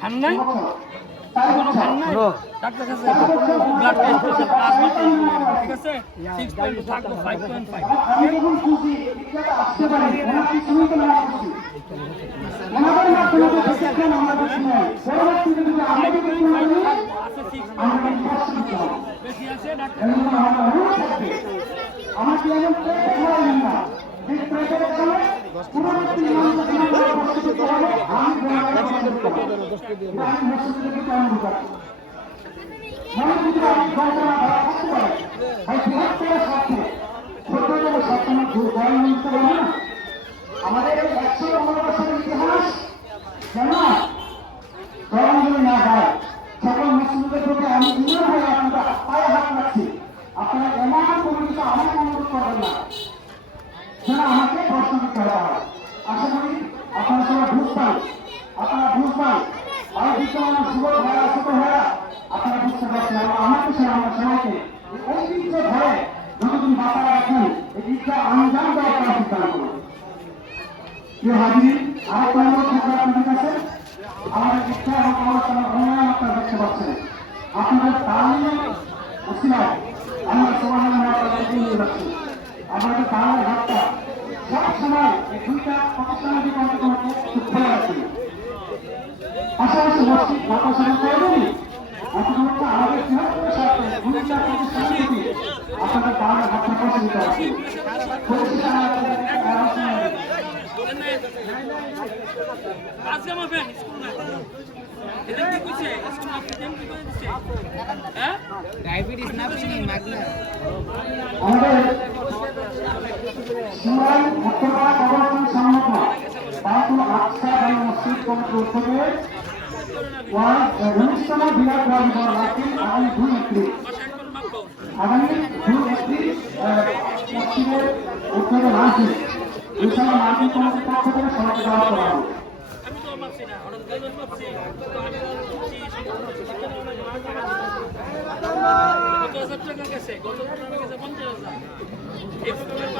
খান নাই কোনো খান নাই ডাক্তার কাছে ব্লাড টেস্ট করছে প্লাজমা টেস্ট ঠিক আছে 6.2 থাকলো 5.5 বেশি আছে ডাক্তার আমাকে এমন করবেন না এই প্রেসারের কারণে পুরোপুরি আমাদের 115 বছরের ইতিহাস কেন গরমগুলো না হয় সকল মুসলিমদের প্রতি আমি দূর হয়ে আপনারা পায়ে হাত রাখছি আপনারা এমন কোনো কিছু আমাকে অনুরোধ করবেন না যেন আমাকে প্রশ্ন করতে হয় আশা করি আপনারা সবাই বুঝ পান আর বিদ্যমান যুবক ভাইরা ছোট ভাইরা আপনারা বুঝতে পারছেন আমাকে আমার সবাইকে ঐতিহ্য ধরে যতদিন বাঁচা রাখেন এই ইচ্ছা আঞ্জাম দেওয়া করার সিদ্ধান্ত করুন প্রিয় হাজির আরেকটা অনুরোধ থাকবে আপনাদের কাছে আমাদের ইচ্ছা এবং আলোচনার উন্নয়ন আপনারা দেখতে পাচ্ছেন আপনাদের তালিমের উসিলায় আমরা সমাধান নিয়ে যাচ্ছি আমাদের তালের হাতটা সব সময় এই দুইটা প্রতিষ্ঠানের দিকে আমাদের খোলা রাখছি পাশাপাশি মসজিদ মাদ্রাসা করবেনি এখন হচ্ছে আমাদের বৃহত্তর স্বার্থে দুইটা প্রতিষ্ঠান থেকে আপনাদের তালের হাতটা পৌঁছে দিতে হবে আজকে আমার ফ্রেন্ড স্কুল না এদের কি কইছে স্কুল না ফ্রেন্ড কি কইছে হ্যাঁ ডায়াবেটিস না পিনি মাগনা আমাদের সুরাই মুক্তরা গবেষণা সংগঠন তারপর আকসা এবং মসজিদ কমিটির উদ্যোগে অনুষ্ঠান বিরাট রাজনীতি রাখি আগামী 2 এপ্রিল মসজিদের উদ্যোগে রাখি ইনশাআল্লাহ মার্কিন কমিটির পক্ষ থেকে সবাইকে দাওয়াত করা হবে আমি তো মাপছি না হঠাৎ গাইজন মাপছি তো আমি কত হাজার টাকা গেছে গত 50,000